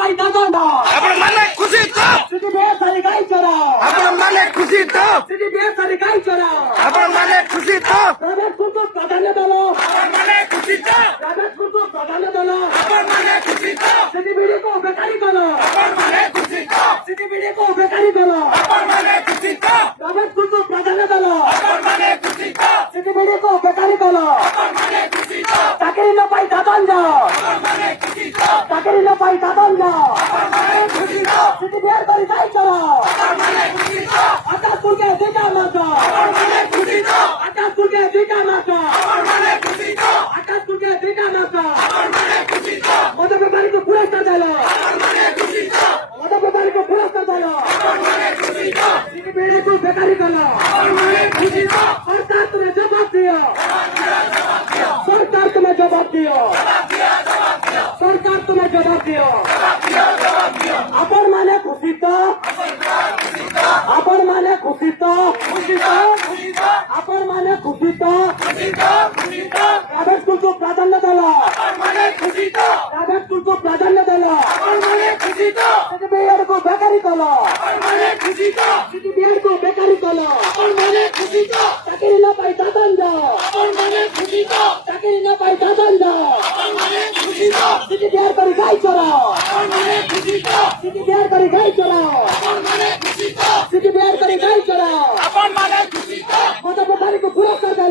পাই দাদন আপনার মানে খুশি তো সিটি বেসারি গাই চড়া আপনার মানে খুশি তো সিটি বেসারি গাই চড়া আপনার মানে খুশি তো প্রাইভেট স্কুলকে প্রাধান্য দিল আপনার মানে খুশি তো প্রাইভেট স্কুলকে প্রাধান্য দিল আপনার মানে খুশি তো সিটি বিডিকে বেকারি করো আপনার মানে খুশি তো সিটি বিডিকে বেকারি করো আপনার মানে খুশি তো প্রাইভেট স্কুলকে প্রাধান্য দিল আপনার মানে খুশি তো সিটি বিডিকে বেকারি করো আপনার মানে খুশি তো চাকরি না পাই দাদন আপনার মানে খুশি তো চাকরি না পাই দাদন আপনার মানে খুশি তো সিটি বেসারি গাই চড়া আপনার মানে খুশি তো আটা স্কুলকে দুইটা মাত্র আপনার মানে খুশি তো আটা স্কুলকে দুইটা মাত্র আপনার মানে খুশি তো আটা স্কুলকে দুইটা মাত্র আপনার মানে খুশি তো মদ ব্যাপারীকে পুরস্কার দিল আপনার মানে খুশি তো মদ ব্যাপারীকে পুরস্কার দিল আপনার মানে খুশি তো সিটি বিডিকে বেকারি করো আপনার মানে খুশি তো সরকার তুমি জবাব দিও সরকার তুমি জবাব দিও সরকার তুমি জবাব দিও আপন মানে খুশি তো আপন মানে খুশি তো আপন মানে খুশি তো প্রাইভেট স্কুলকে প্রাধান্য দিল প্রাইভেট স্কুলকে প্রাধান্য দিল সিটি বিএডকে বেকারি করো সিটি বিএডকে বেকারি করো চাকরি না পাই দাদন চাকরি না পাই দাদন সিটি বিহার করে গাই চড়াও